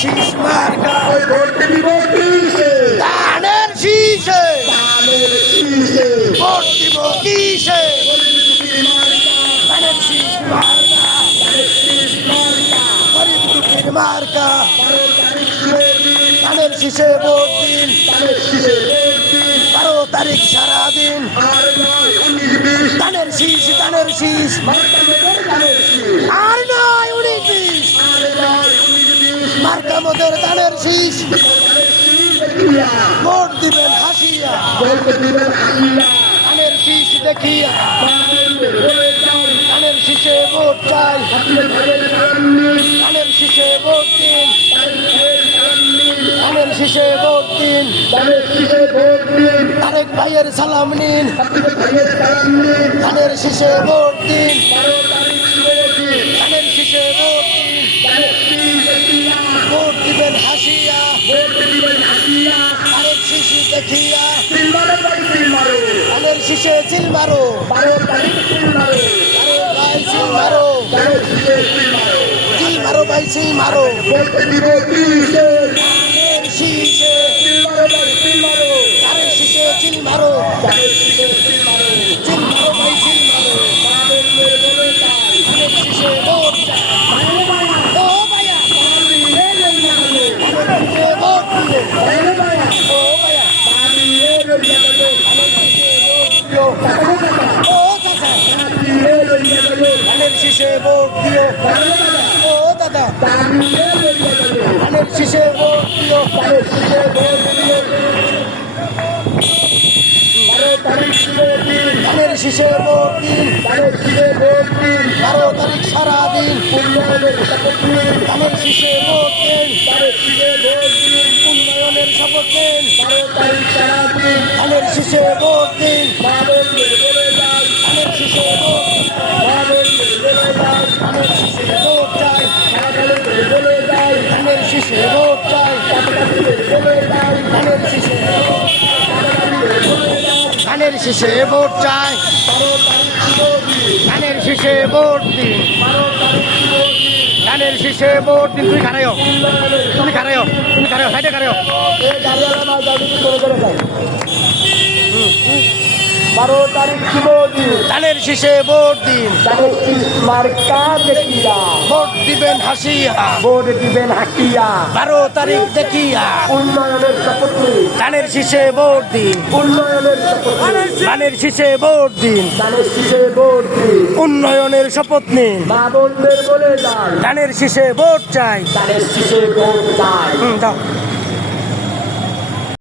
শীষ মার্কা ভোট দিব কিসে ধানের শীষে ধানের শীষে ভোট দিব কিসে ধানের শীষ মার্কা গরিব দুঃখীর মার্কা ধানের শীষে ভোট দিন 12 তারিখ সারাদিন ধানের শীষ আর নয় 19-20 মার্কা মোদের ধানের শীষ ভোট দিবেন হাসিয়া ধানের শীষ দেখিয়া ধানের শীষে ভোট চাই ধানের শীষে ভোট দিন ধানের শীষে ভোট দিন তারেক ভাইয়ের সালাম নিন ধানের শীষে ভোট দিন ধানের শীষে ভোট দিন ভোট দিবেন হাসিয়া তারেক শিশু দেখিয়া ধানের শীষে চিল মারো আরে ভাই চিল মারো চিল মারো ভাই চিল মারো ধানের শীষে ধানের শীষে চিল মারো চিল মারো ভাই চিল মারো ধানের শীষে ভোট ও ভাইয়া ধানের শীষে ভোট দিও ও ভাইয়া ও চাচা ধানের শীষে ভোট দিও ও দাদা ধানের শীষে ভোট দিও ধানের শীষে ভোট দিন 12 তারিখ সারাদিন ধানের শীষে ভোট দিন উন্নয়নের শপথ নিন ধানের শীষে ভোট দিন ধানের শীষে ভোট ধানের শীষে ভোট চাই ধানের শীষে ভোট চাই ধানের শীষে ধানের শীষে ভোট চাই ধানের শীষে ভোট দিন ধানের শীষে ভোট দিন তুমি খারাইও সাইডে খারাইও 12 তারিখ শুভ দিন ধানের শীষে ভোট দিন মার্কা দেখিয়া ভোট দিবেন হাসিয়া ভোট দিবেন হাকিয়া 12 তারিখ দেখিয়া উন্নয়নের শপথ নিন ধানের শীষে ভোট দিন উন্নয়নের শপথ নিন ধানের শীষে ভোট দিন ধানের শীষে ভোট দিন উন্নয়নের শপথ নিন মা বোনদের বলে যান ধানের শীষে ভোট চাই ধানের শীষে ভোট চাই দাও